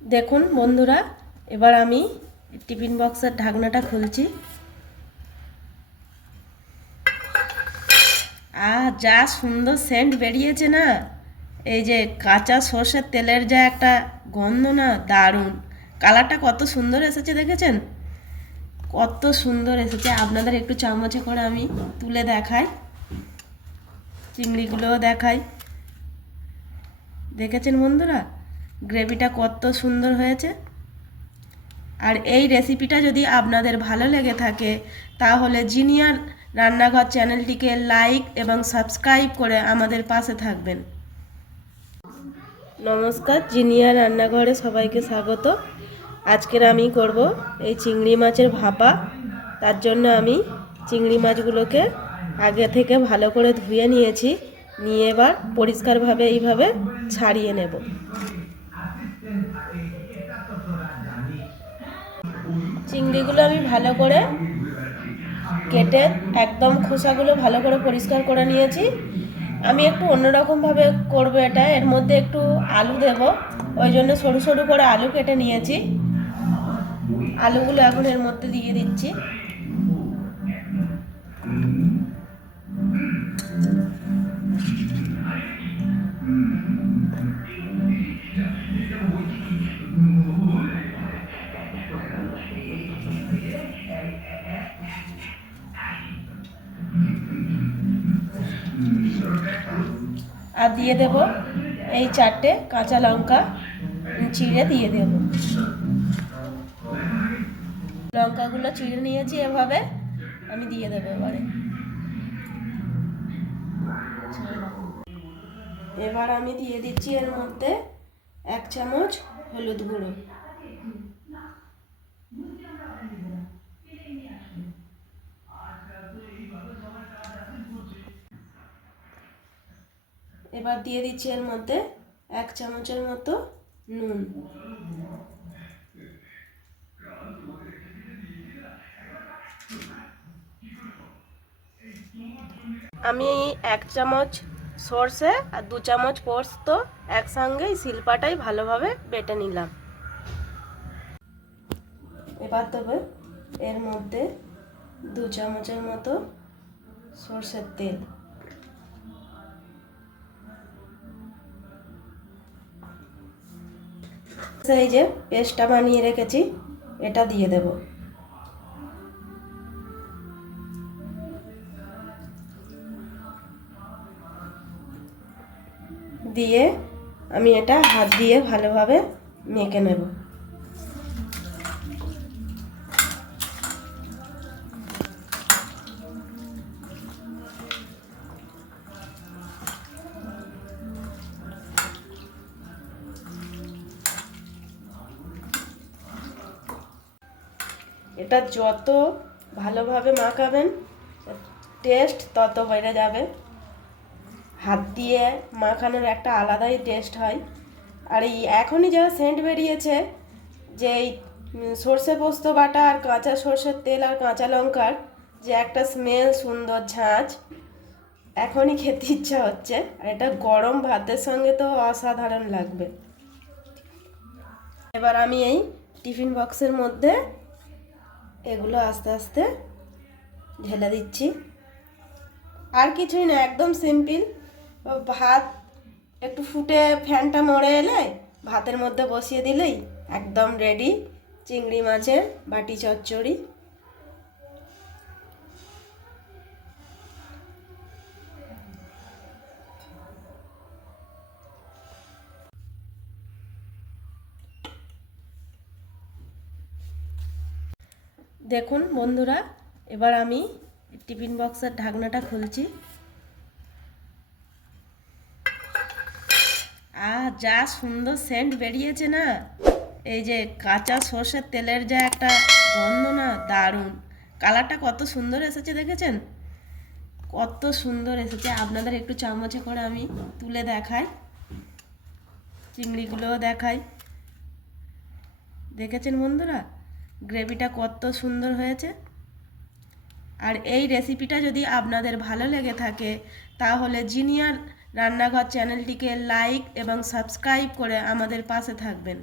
দেখুন বন্ধুরা, এবার আমি টিফিন বক্সের ঢাকনাটা খুলছি। যা সুন্দর সেন্ট বেরিয়েছে না, এই যে কাঁচা সর্ষের তেলের যা একটা গন্ধ না, দারুণ। কালারটা কত সুন্দর এসেছে দেখেছেন? কত সুন্দর এসেছে। আপনাদের একটু চামচে করে আমি তুলে দেখাই, চিংড়িগুলোও দেখাই। দেখেছেন বন্ধুরা, গ্রেভিটা কত সুন্দর হয়েছে। আর এই রেসিপিটা যদি আপনাদের ভালো লেগে থাকে তাহলে জিনিয়ার রান্নাঘর চ্যানেলটিকে লাইক এবং সাবস্ক্রাইব করে আমাদের পাশে থাকবেন। নমস্কার, জিনিয়ার রান্নাঘরে সবাইকে স্বাগত। আজকের আমি করব এই চিংড়ি মাছের ভাপা। তার জন্য আমি চিংড়ি মাছগুলোকে আগে থেকে ভালো করে ধুয়ে নিয়েছি, নিয়ে এবার পরিষ্কারভাবে এইভাবে ছাড়িয়ে নেব। চিংড়িগুলো আমি ভালো করে কেটে একদম খোসাগুলো ভালো করে পরিষ্কার করে নিয়েছি। আমি একটু অন্যরকমভাবে করবো এটা, এর মধ্যে একটু আলু দেব, ওই জন্য সরু সরু করে আলু কেটে নিয়েছি। আলুগুলো এখন এর মধ্যে দিয়ে দিচ্ছি। আর দিয়ে দেব এই 4টে কাঁচা লঙ্কা চিড়ে দিয়ে দেব। লঙ্কাগুলো চিড়ে নিয়েছি, এভাবে আমি দিয়ে দেবো এবারে। এবার আমি দিয়ে দিচ্ছি এর মধ্যে 1 চামচ হলুদ গুঁড়ো। এবার দিয়ে দিচ্ছি এর মধ্যে 1 চামচের মতো নুন। আমি 1 চামচ সর্ষে আর 2 চামচ পোস্ত একসঙ্গে শিলপাটায় ভালোভাবে বেটে নিলাম। এবার দেবো এর মধ্যে 2 চামচের মতো সর্ষের তেল। এই যে পেস্টটা বানিয়ে রেখেছি, এটা দিয়ে দেব। দিয়ে আমি এটা হাত দিয়ে ভালোভাবে মেখে নেব। এটা যত ভালোভাবে মাখাবেন টেস্ট তত বেড়ে যাবে। হাত দিয়ে মাখানোর একটা আলাদাই টেস্ট হয়। আর এই এখনই যা সেন্ট বেরিয়েছে, যে এই সর্ষে পোস্ত বাটা আর কাঁচা সর্ষের তেল আর কাঁচা লঙ্কার যে একটা স্মেল, সুন্দর ঝাঁঝ, এখনই খেতে ইচ্ছা হচ্ছে। আর এটা গরম ভাতের সঙ্গে তো অসাধারণ লাগবে। এবার আমি এই টিফিন বক্সের মধ্যে এগুলো আস্তে আস্তে ঢেলে দিচ্ছি। আর কিছুই না, একদম সিম্পল। ভাত একটু ফুটে ফ্যানটা মরে এলে ভাতের মধ্যে বসিয়ে দিলেই একদম রেডি চিংড়ি মাছের বাটি চচ্চড়ি। দেখুন বন্ধুরা, এবার আমি টিফিন বক্সের ঢাকনাটা খুলছি। যা সুন্দর সেন্ট বেরিয়েছে না, এই যে কাঁচা সর্ষের তেলের যা একটা গন্ধ না, দারুণ। কালারটা কত সুন্দর এসেছে দেখেছেন? কত সুন্দর এসেছে। আপনাদের একটু চামচে করে আমি তুলে দেখাই, চিংড়িগুলোও দেখাই। দেখেছেন বন্ধুরা, গ্রেভিটা কত সুন্দর হয়েছে। আর এই রেসিপিটা যদি আপনাদের ভালো লেগে থাকে তাহলে জিনিয়ার রান্নাঘর চ্যানেলটিকে লাইক এবং সাবস্ক্রাইব করে আমাদের পাশে থাকবেন।